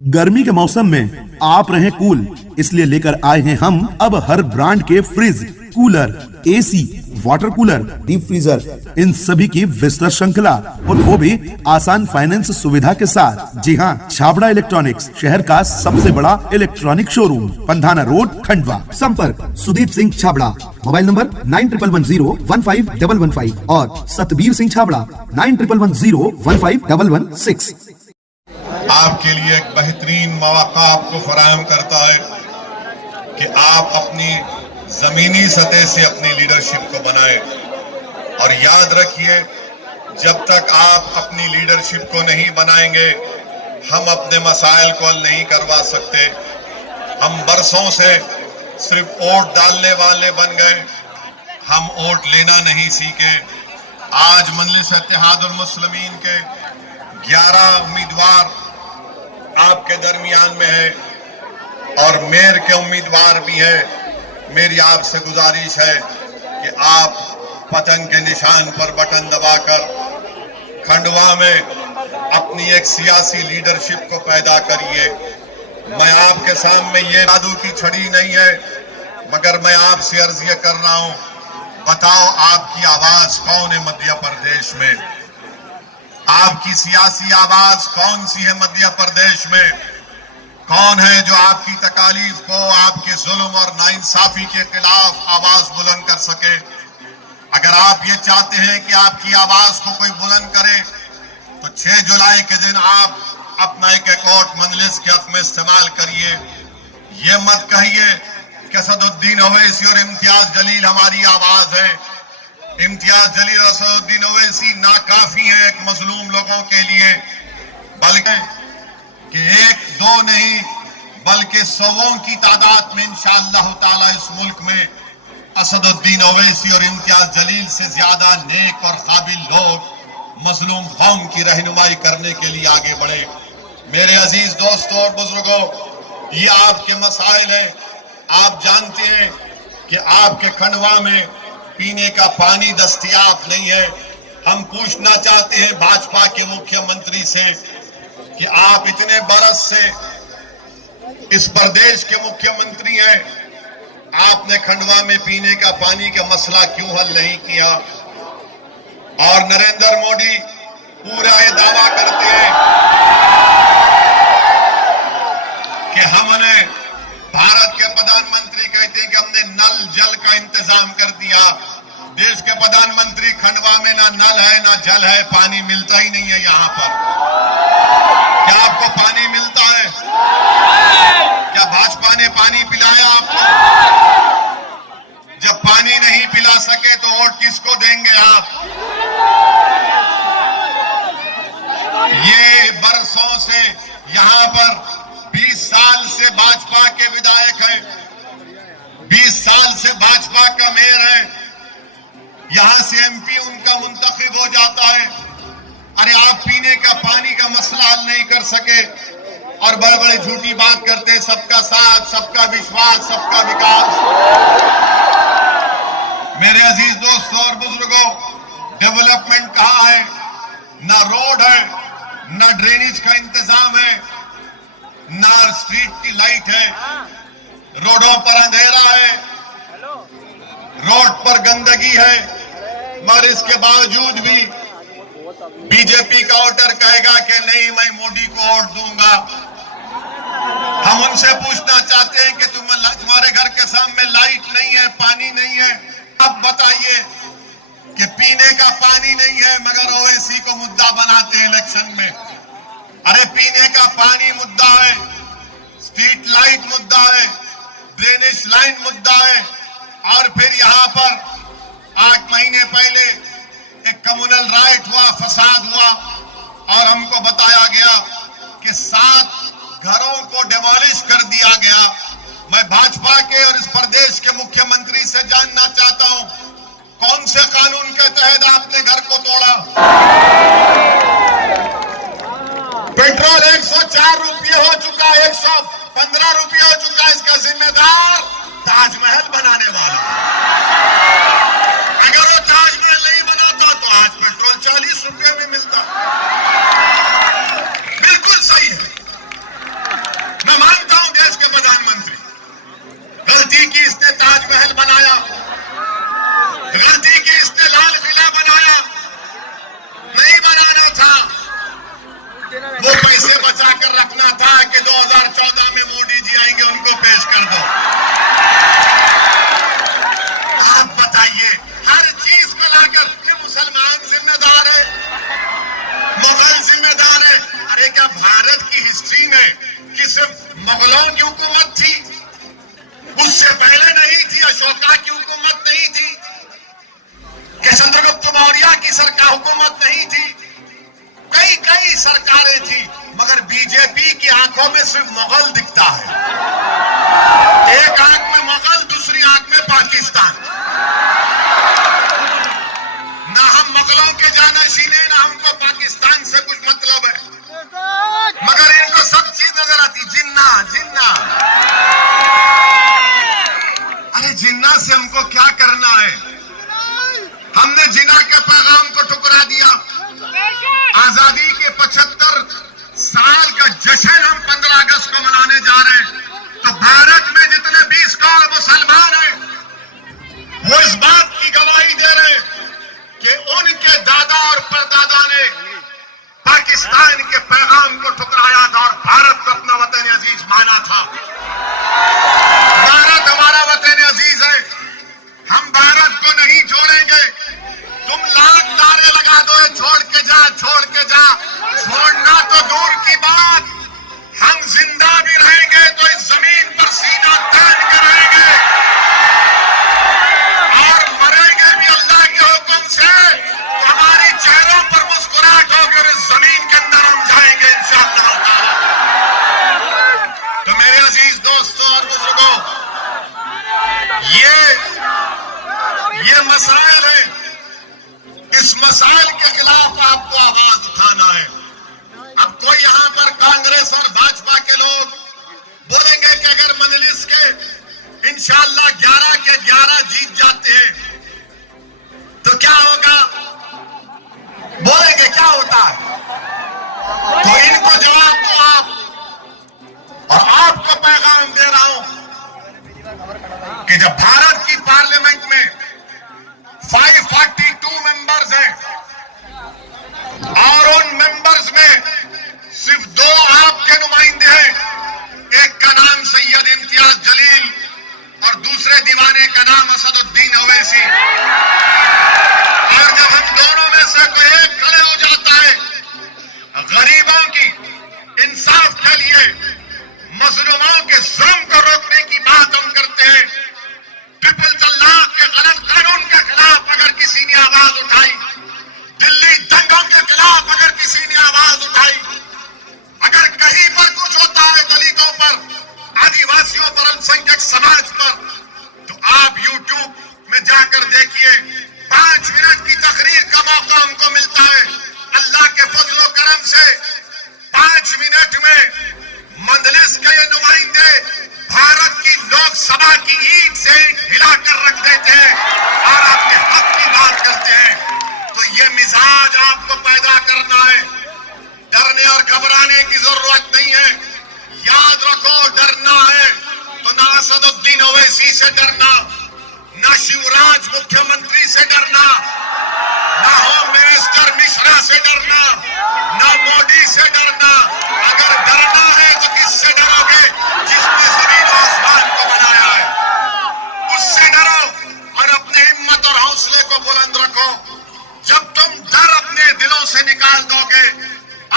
गर्मी के मौसम में आप रहें कूल, इसलिए लेकर आए हैं हम अब हर ब्रांड के fridge, cooler, AC, water cooler, deep freezer, इन सभी की विस्तृत श्रृंखला और वो भी आसान फाइनेंस सुविधा के साथ। जी हाँ, छाबड़ा इलेक्ट्रॉनिक्स शहर का सबसे बड़ा electronic showroom, Pandhana road, Khandwa. संपर्क सुदीप सिंह छाबड़ा, मोबाइल नंबर 9111015115 और सतबीर सिंह छाबड़ा 9111015116। आपके लिए एक बेहतरीन मौका आपको फराहम करता है कि आप अपनी जमीनी सतह से अपनी लीडरशिप को बनाएं। और याद रखिए, जब तक आप अपनी लीडरशिप को नहीं बनाएंगे, हम अपने मसाइल को हल नहीं करवा सकते। हम बरसों से सिर्फ वोट डालने वाले बन गए, हम वोट लेना नहीं सीखे। आज मजलिस इत्तेहादुल मुस्लिमीन के 11 उम्मीदवार आपके दरमियान में है और मेयर के उम्मीदवार भी हैं। मेरी आपसे गुजारिश है कि आप पतंग के निशान पर बटन दबाकर खंडवा में अपनी एक सियासी लीडरशिप को पैदा करिए। मैं आपके सामने ये जादू की छड़ी नहीं है, मगर मैं आपसे अर्ज ये कर रहा हूं, बताओ आपकी आवाज कौन है मध्य प्रदेश में? आपकी सियासी आवाज कौन सी है मध्य प्रदेश में? कौन है जो आपकी तकालीफ को, आपके जुल्म और नाइंसाफी के खिलाफ आवाज बुलंद कर सके? अगर आप ये चाहते हैं कि आपकी आवाज को कोई बुलंद करे, तो 6 जुलाई के दिन आप अपना एक वोट मजलिस के हक में इस्तेमाल करिए। ये मत कहिए कि असदुद्दीन ओवैसी और इम्तियाज जलील हमारी आवाज है। इम्तियाज जलील और असदुद्दीन ओवैसी नाकाफी है एक मजलूम लोगों के लिए, बल्कि कि 1-2 नहीं बल्कि 100 की तादाद में इंशाअल्लाह ताला इस मुल्क में असदुद्दीन ओवैसी और इम्तियाज जलील से ज्यादा नेक और काबिल लोग मजलूम कौम की रहनुमाई करने के लिए आगे बढ़े। मेरे अजीज दोस्तों और बुजुर्गों, ये आपके मसाइल है। आप जानते हैं कि आपके खंडवा में पीने का पानी दस्तयाब नहीं है। हम पूछना चाहते हैं भाजपा के मुख्यमंत्री से कि आप इतने बरस से इस प्रदेश के मुख्यमंत्री हैं, आपने खंडवा में पीने का पानी का मसला क्यों हल नहीं किया? और नरेंद्र मोदी पूरा ये दावा करते हैं कि हमने, भारत के प्रधानमंत्री कहते हैं कि हमने नल जल का इंतजाम कर दिया। देश के प्रधानमंत्री, खंडवा में ना नल है ना जल है, पानी मिलता ही नहीं है। यहाँ पर क्या आपको पानी मिलता है? क्या भाजपा ने पानी पिलाया आपको? जब पानी नहीं पिला सके तो वोट किसको देंगे आप? ये बरसों से यहाँ पर 20 साल से भाजपा के विधायक हैं, 20 साल से भाजपा का मेयर है, यहां से एमपी उनका मुंतखब हो जाता है। अरे आप पीने का पानी का मसला हल नहीं कर सके और बड़े बड़े झूठी बात करते हैं, सबका साथ, सबका विश्वास, सबका विकास। मेरे अजीज दोस्तों और बुजुर्गों, डेवलपमेंट कहां है? ना रोड है, ना ड्रेनेज का इंतजाम है, ना स्ट्रीट की लाइट है, रोडों पर अंधेरा है, रोड पर गंदगी है। मगर इसके बावजूद भी बीजेपी का वोटर कहेगा कि नहीं, मैं मोदी को वोट दूंगा। हम उनसे पूछना चाहते हैं कि तुम्हारे घर के सामने लाइट नहीं है, पानी नहीं है, आप बताइए कि पीने का पानी नहीं है मगर ओवैसी को मुद्दा बनाते हैं इलेक्शन में। अरे पीने का पानी मुद्दा है, स्ट्रीट लाइट मुद्दा है, ड्रेनेज लाइन मुद्दा है। और फिर यहाँ पर 8 महीने पहले एक कम्युनल राइट हुआ, फसाद हुआ और हमको बताया गया कि 7 घरों को डिमोलिश कर दिया गया। मैं भाजपा के और इस प्रदेश के मुख्यमंत्री से जानना चाहता हूं, कौन से कानून के तहत आपने घर को तोड़ा? पेट्रोल 104 रुपये हो चुका, 115 रुपये हो चुका। इसका जिम्मेदार ताजमहल बनाने वाला। अगर वो ताजमहल नहीं बनाता तो आज पेट्रोल 40 रुपये में मिलता। बिल्कुल सही है। सपना था कि 2014 में मोदी जी आएंगे, उनको पेश कर दो। आप बताइए, हर चीज को लाकर कि मुसलमान जिम्मेदार है, मुगल जिम्मेदार है। अरे क्या भारत की हिस्ट्री में कि सिर्फ मुगलों की हुकूमत थी? उससे पहले नहीं थी? अशोका की हुकूमत नहीं थी? कि चंद्रगुप्त मौर्य की सरकार हुकूमत नहीं थी? कई कई सरकारें थी, मगर बीजेपी की आंखों में सिर्फ मुगल दिखता है। एक आंख में मुगल, दूसरी आंख में पाकिस्तान। ना हम मुगलों के जानशीन हैं, ना हमको पाकिस्तान से कुछ मतलब है, मगर इनको सब चीज नजर आती। जिन्ना जिन्ना, अरे जिन्ना से हमको क्या करना है? हमने जिन्ना के पैगाम को ठुकरा दिया। आजादी के 75 साल का जश्न हम 15 अगस्त को मनाने जा रहे हैं, तो भारत में जितने 20 करोड़ मुसलमान हैं, वो इस बात की गवाही दे रहे हैं कि उनके दादा और परदादा ने पाकिस्तान के पैगाम को ठुकराया था और भारत को अपना वतन अजीज माना था। भारत हमारा वतन अजीज है, हम भारत को नहीं छोड़ेंगे। तुम लाख नारे लगा दो, छोड़ के जा, छोड़ के जा। छोड़ना तो दूर की बात, हम जिंदा भी रहेंगे तो इस जमीन पर सीना तान के रहेंगे और मरेंगे भी अल्लाह के हुक्म से। तो हमारी चेहरों पर मुस्कुराहट होगी और इस जमीन के अंदर हम जाएंगे इंशाअल्लाह। तो मेरे अजीज दोस्तों और बुजुर्गों, ये मसाइल है, इस मसाइल के खिलाफ आपको आवाज उठाना है। अब कोई यहां पर कांग्रेस और भाजपा के लोग बोलेंगे कि अगर मजलिस के इंशाअल्लाह 11 के 11 जीत जाते हैं तो क्या होगा? बोलेंगे क्या होता है? तो इनको जवाब दो आप, और आपको पैगाम दे रहा हूं कि जब भारत की पार्लियामेंट में 542 मेंबर्स हैं और उन मेंबर्स में सिर्फ 2 आपके नुमाइंदे हैं, एक का नाम सैयद इम्तियाज जलील और दूसरे दीवाने का नाम असदुद्दीन ओवैसी, और जब हम दोनों में से कोई एक खड़े हो जाता है गरीबों की इंसाफ के लिए, मजलूमों के जुल्म को रोकने की बात हम करते हैं, ट्रिपल तलाक के गलत कानून के खिलाफ अगर किसी ने आवाज उठाई, दिल्ली दंगों के खिलाफ अगर किसी ने आवाज उठाई, अगर कहीं पर कुछ होता है दलितों पर, आदिवासियों पर, अल्पसंख्यक समाज पर, तो आप YouTube में जाकर देखिए, 5 मिनट की तकरीर का मौका हमको मिलता है। अल्लाह के फजल और करम से 5 मिनट में मजलिस के ये नुमाइंदे भारत की लोकसभा की ईंट से हिलाकर रख देते हैं और आपके हक की बात करते हैं। तो ये मिजाज आपको पैदा करना है, डरने और घबराने की जरूरत नहीं है। याद रखो, डरना है तो ना असदुद्दीन ओवैसी से डरना, ना शिवराज मुख्यमंत्री से डरना, ना होम मिनिस्टर मिश्रा से डरना, ना मोदी से डरना। अगर डरना है तो किससे डरोगे? जिसने जमीन और आसमान को बनाया है, उससे डरो और अपने हिम्मत और हौसले को बुलंद रखो। जब तुम डर अपने दिलों से निकाल दोगे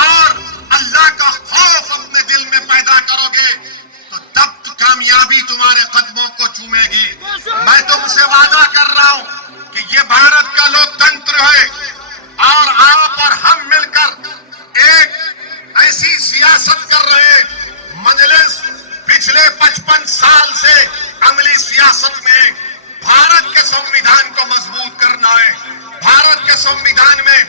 और अल्लाह का खौफ अपने दिल में पैदा करोगे, तो तब कामयाबी तुम्हारे कदमों को चूमेगी। मैं तुमसे वादा कर रहा हूं कि ये भारत का लोकतंत्र है और आप और हम मिलकर एक ऐसी सियासत कर रहे हैं। मजलिस पिछले 55 साल से अमली सियासत में भारत के संविधान को मजबूत करना है। भारत के संविधान में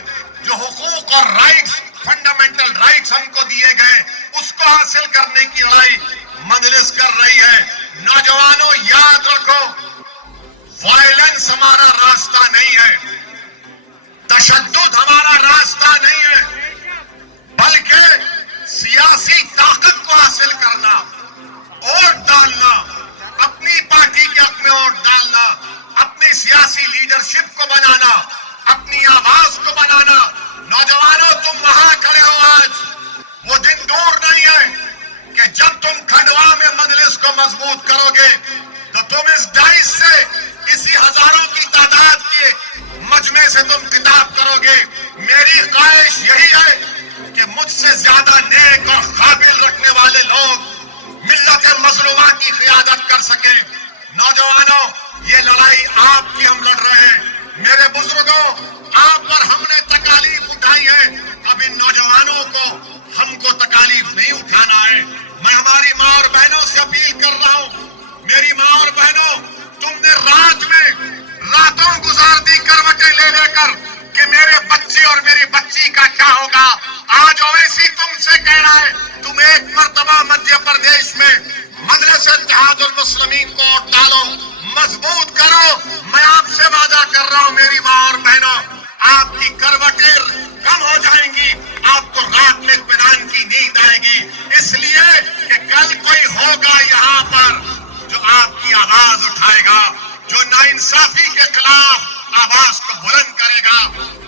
जो हुकूक और राइट्स, फंडामेंटल राइट्स हमको दिए गए, उसको हासिल करने की लड़ाई मजलिस कर रही है। नौजवानों याद रखो, वायलेंस हमारा रास्ता नहीं है, तशद्दुद हमारा रास्ता नहीं है, बल्कि सियासी ताकत को हासिल करना, वोट डालना, अपनी पार्टी के हक में वोट डालना, अपनी सियासी लीडरशिप को बनाना, अपनी आवाज को बनाना। नौजवानों तुम वहां खड़े हो, आज वो दिन दूर नहीं है सके। नौजवानों, ये लड़ाई आपकी हम लड़ रहे हैं। मेरे बुजुर्गों, आप पर हमने तकालीफ उठाई है, अब इन नौजवानों को हमको तकालीफ नहीं उठाना है। मैं हमारी माँ और बहनों से अपील कर रहा हूँ, मेरी माँ और बहनों, तुमने रात में रातों गुजार दी करवटें ले लेकर कि मेरे बच्चे और मेरी बच्ची का क्या होगा। आज ओवैसी तुमसे कहना है, तुम एक मर्तबा मध्य प्रदेश में मजलिस इत्तेहादुल मुस्लिमीन को डालो, मजबूत करो। मैं आपसे वादा कर रहा हूं मेरी माँ और बहनों, आपकी करवटें कम हो जाएंगी, आपको रात में इत्मीनान की नींद आएगी। इसलिए कि कल कोई होगा यहाँ पर जो आपकी आवाज उठाएगा, जो नाइंसाफी के खिलाफ आवाज को बुलंद करेगा,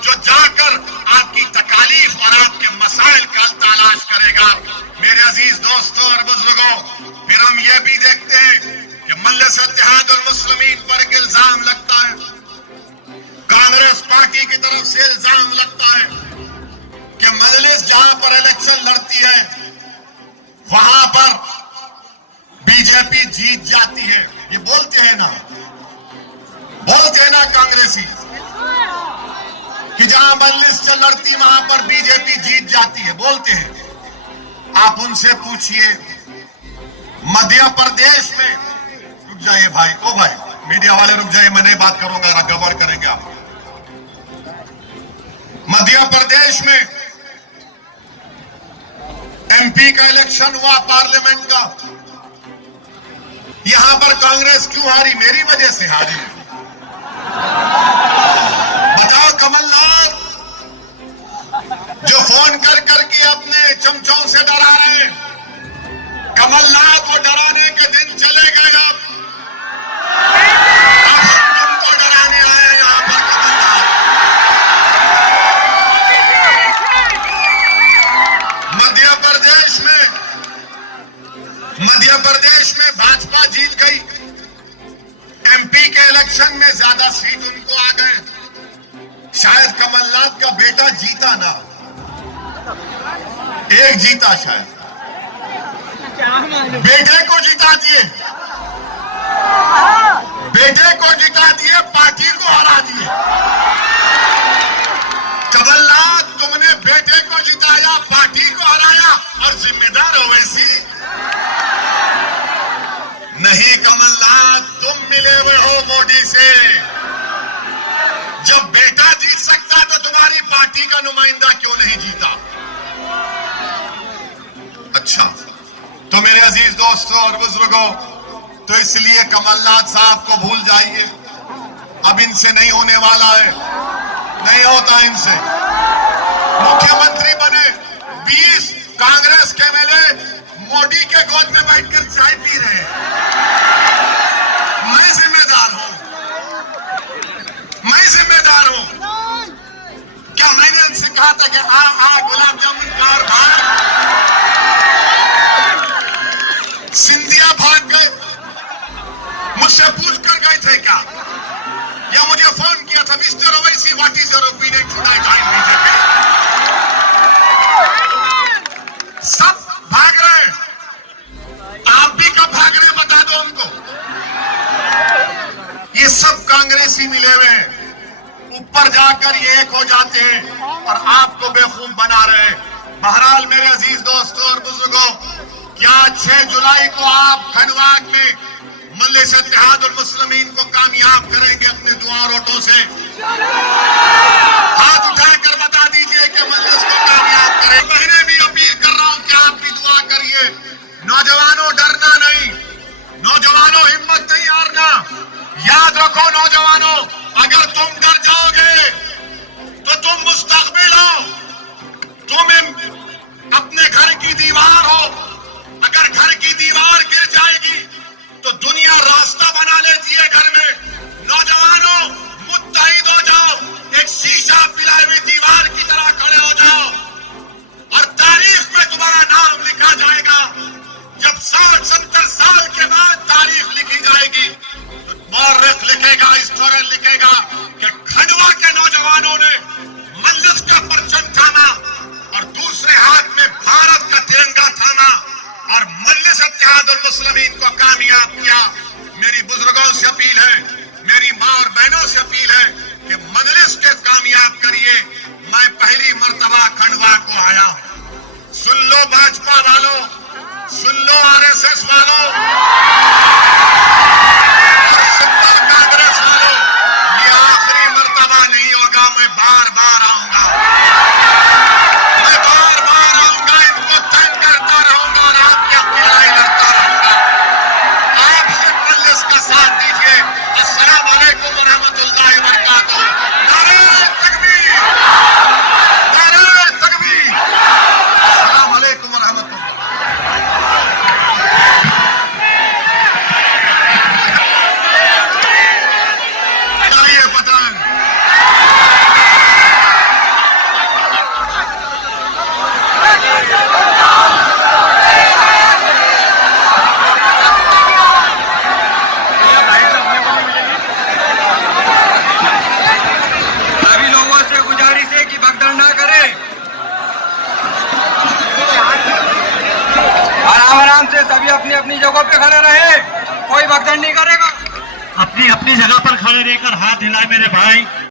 जो जाकर आपकी तकालीफ और आपके मसाइल का तलाश करेगा। मेरे अजीज दोस्तों और बुजुर्गों, फिर हम ये भी देखते हैं कि मजलिस इत्तेहादुल मुस्लिमीन पर एक इल्जाम लगता है, कांग्रेस पार्टी की तरफ से इल्जाम लगता है कि मजलिस जहां पर इलेक्शन लड़ती है वहां पर बीजेपी जीत जाती है। ये बोलते हैं ना कांग्रेसी कि जहां मजलिस लड़ती वहां पर बीजेपी जीत जाती है, बोलते हैं। आप उनसे पूछिए मध्य प्रदेश में, रुक जाइए भाई, ओ भाई मीडिया वाले रुक जाइए, मैं नहीं बात करूंगा, गड़बड़ करेंगे आप। मध्य प्रदेश में एमपी का इलेक्शन हुआ, पार्लियामेंट का, यहां पर कांग्रेस क्यों हारी? मेरी वजह से हारी। बताओ कमलनाथ जो फोन कर करके अपने चमचों से डरा रहे हैं, कमलनाथ वो डराने के दिन चले गए। अब हम तुमको डराने आए हैं यहां पर। कमलनाथ मध्य प्रदेश में भाजपा जीत गई, एमपी के इलेक्शन में ज्यादा सीट उनको आ गए। शायद कमलनाथ का बेटा जीता ना, एक जीता शायद, बेटे को जिता दिए, पार्टी को हरा दिए। कमलनाथ तुमने बेटे को जिताया, पार्टी को हराया और जिम्मेदार ओवैसी नहीं। कमलनाथ तुम मिले हुए हो मोदी से, जब बेटा जीत सकता तो तुम्हारी पार्टी का नुमाइंदा क्यों नहीं जीता? अच्छा, तो मेरे अजीज दोस्तों और बुजुर्गों, तो इसलिए कमलनाथ साहब को भूल जाइए, अब इनसे नहीं होने वाला है, नहीं होता इनसे। मुख्यमंत्री बने 20 कांग्रेस के एमएलए मोदी के गोद में बैठकर चाय पी रहे हैं। मैं जिम्मेदार हूं। क्या मैंने उनसे कहा था कि आ गुलाब जामुन कार भाग? सिंधिया भाग गए, मुझसे पूछ कर गए थे क्या? या मुझे फोन किया था, mister Owaisi what is your opinion today join BJP? सब भाग रहे हैं, आप भी कब भाग रहे हैं बता दो हमको। ये सब कांग्रेसी मिले हुए हैं, ऊपर जाकर ये एक हो जाते हैं और आपको बेवकूफ बना रहे हैं। बहरहाल मेरे अजीज दोस्तों और बुजुर्गों, क्या 6 जुलाई को आप खंडवा में मजलिस इत्तेहादुल मुस्लिमीन को कामयाब करेंगे अपने दुआ वोटों से? हाथ उठाकर बता दीजिए कि मजलिस को कामयाब करें। मैंने भी अपील कर रहा हूं कि आप भी दुआ करिए। नौजवानों डरना नहीं, नौजवानों हिम्मत नहीं हारना। याद रखो नौजवानों, अगर तुम डर जाओगे तो तुम मुस्तकबिल हो, तुम अपने घर की दीवार हो। अगर घर की दीवार गिर जाएगी तो दुनिया रास्ता बना लेती है घर में। नौजवानों मुत्तहिद हो जाओ, एक शीशा पिलाई हुई दीवार की तरह खड़े हो जाओ और तारीख में तुम्हारा नाम लिखा जाएगा। जब 60-70 साल के बाद तारीख लिखी जाएगी तो मौर्रिख लिखेगा, हिस्टोरियन लिखेगा कि खंडवा के नौजवानों ने मजलिस का परचम थामा और दूसरे हाथ में भारत का तिरंगा थामा और मजलिस इत्तेहादुल मुस्लिमीन को कामयाब किया। मेरी बुजुर्गों से अपील है, मेरी मां और बहनों से अपील है कि मजलिस के कामयाब करिए। मैं पहली मर्तबा खंडवा को आया हूं। सुन लो भाजपा वालों, सुन लो आरएसएस वालों, और सुन लो कांग्रेस वालों, ये आखिरी मर्तबा नहीं होगा। मैं बार बार आऊंगा, मैं बार बार आऊंगा, इनको तंग करता रहूंगा और आपकी अपनी लड़ाई लड़ता रहूंगा। आप सिर्फ मजलिस का साथ दीजिए। अस्सलाम वालेकुम व रहमतुल्लाहि व बरकातहू। नारे तकबीर, नारे तकबीर। अस्सलाम वालेकुम व रहमतुल्लाह। उड़ाइए पतंग। सभी लोगों से गुजारिश है कि भगदड़ ना करें और आराम से सभी अपनी अपनी जगहों पे खड़े रहे। कोई भगदड़ नहीं करेगा। अपनी अपनी जगह पर खड़े रहकर हाथ हिलाए मेरे भाई।